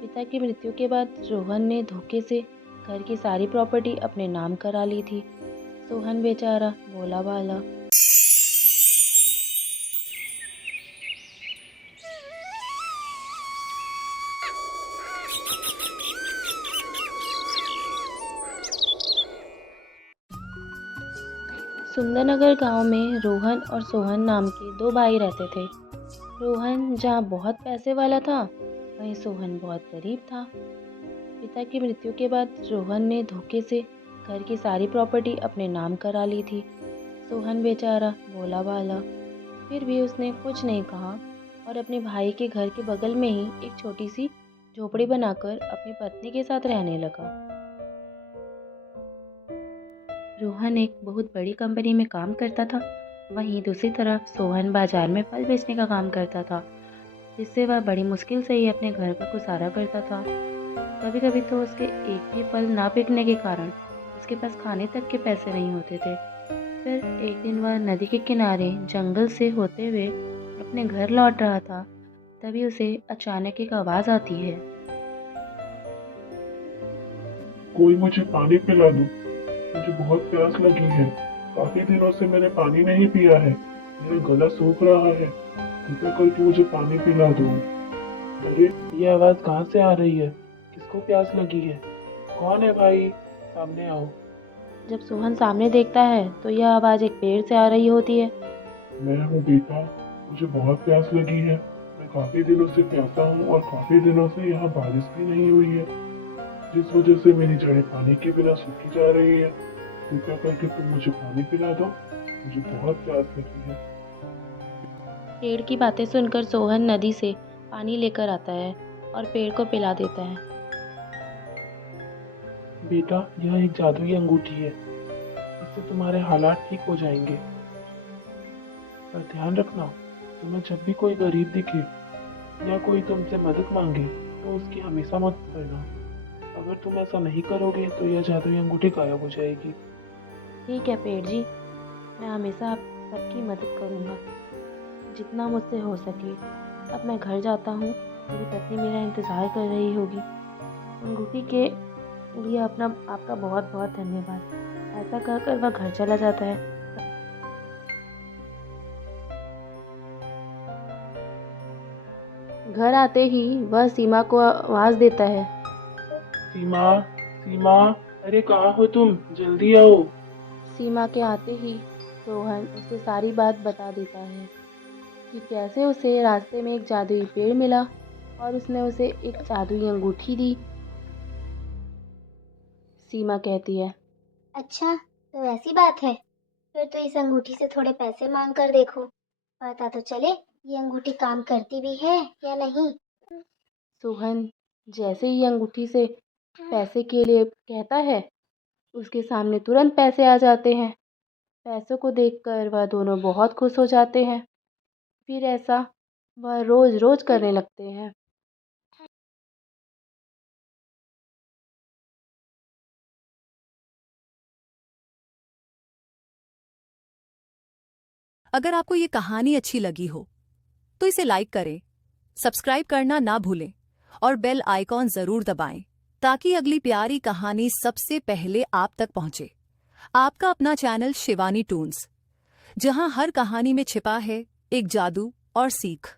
पिता की मृत्यु के बाद रोहन ने धोखे से घर की सारी प्रॉपर्टी अपने नाम करा ली थी। सोहन बेचारा भोला भाला। सुंदरनगर गांव में रोहन और सोहन नाम के दो भाई रहते थे। रोहन जहाँ बहुत पैसे वाला था, वहीं सोहन बहुत गरीब था। पिता की मृत्यु के बाद रोहन ने धोखे से घर की सारी प्रॉपर्टी अपने नाम करा ली थी। सोहन बेचारा भोला भाला। फिर भी उसने कुछ नहीं कहा और अपने भाई के घर के बगल में ही एक छोटी सी झोपड़ी बनाकर अपनी पत्नी के साथ रहने लगा। रोहन एक बहुत बड़ी कंपनी में काम करता था। वहीं दूसरी तरफ सोहन बाजार में फल बेचने का काम करता था, जिससे वह बड़ी मुश्किल से ही अपने घर का गुजारा करता था। कभी कभी तो उसके एक भी फल ना बिकने के कारण उसके पास खाने तक के पैसे नहीं होते थे। फिर एक दिन वह नदी के किनारे जंगल से होते हुए अपने घर लौट रहा था। तभी उसे अचानक एक आवाज़ आती है। कोई मुझे पानी पिला दो, मुझे बहुत प्यास लगी है। काफी दिनों से मैंने पानी नहीं पिया है, मेरा गला सूख रहा है। कृपया करके मुझे पानी पिला दो। अरे, ये आवाज कहाँ से आ रही है? किसको प्यास लगी है? कौन है भाई? सामने आओ। जब सोहन सामने देखता है तो यह आवाज़ एक पेड़ से आ रही होती है। मैं हूँ बेटा, मुझे बहुत प्यास लगी है। मैं काफी दिनों से प्यासा हूँ और काफी दिनों से यहाँ बारिश भी नहीं हुई है, जिस वजह से मेरी जड़ें पानी के बिना सूखी जा रही है। कृपया करके तुम मुझे पानी पिला दो, मुझे बहुत प्यास लगी है। पेड़ की बातें सुनकर सोहन नदी से पानी लेकर आता है और पेड़ को पिला देता है। बेटा, यह एक जादुई अंगूठी है, इससे तुम्हारे हालात ठीक हो जाएंगे। पर ध्यान रखना, तुम्हें जब भी कोई गरीब दिखे या कोई तुमसे मदद मांगे तो उसकी हमेशा मदद करना। अगर तुम ऐसा नहीं करोगे तो यह जादुई अंगूठी गायब हो जाएगी। ठीक है पेड़ जी, मैं हमेशा आप सबकी मदद करूँगा, जितना मुझसे हो सके। अब मैं घर जाता हूँ, मेरी पत्नी मेरा इंतज़ार कर रही होगी। अंगूठी के लिए आपका बहुत बहुत धन्यवाद। ऐसा कहकर वह घर चला जाता है। घर आते ही वह सीमा को आवाज़ देता है। सीमा, सीमा, अरे कहाँ हो तुम? जल्दी आओ। सीमा के आते ही रोहन उसे सारी बात बता देता है कि कैसे उसे रास्ते में एक जादुई पेड़ मिला और उसने उसे एक जादुई अंगूठी दी। सीमा कहती है, अच्छा, तो ऐसी बात है। फिर तो इस अंगूठी से थोड़े पैसे मांग कर देखो, पता तो चले ये अंगूठी काम करती भी है या नहीं। सोहन जैसे ही अंगूठी से पैसे के लिए कहता है, उसके सामने तुरंत पैसे आ जाते हैं। पैसों को देखकर वह दोनों बहुत खुश हो जाते हैं। फिर ऐसा वह रोज रोज करने लगते हैं। अगर आपको ये कहानी अच्छी लगी हो तो इसे लाइक करें, सब्सक्राइब करना ना भूलें और बेल आइकॉन जरूर दबाएं ताकि अगली प्यारी कहानी सबसे पहले आप तक पहुंचे। आपका अपना चैनल शिवानी टून्स, जहां हर कहानी में छिपा है एक जादू और सीख।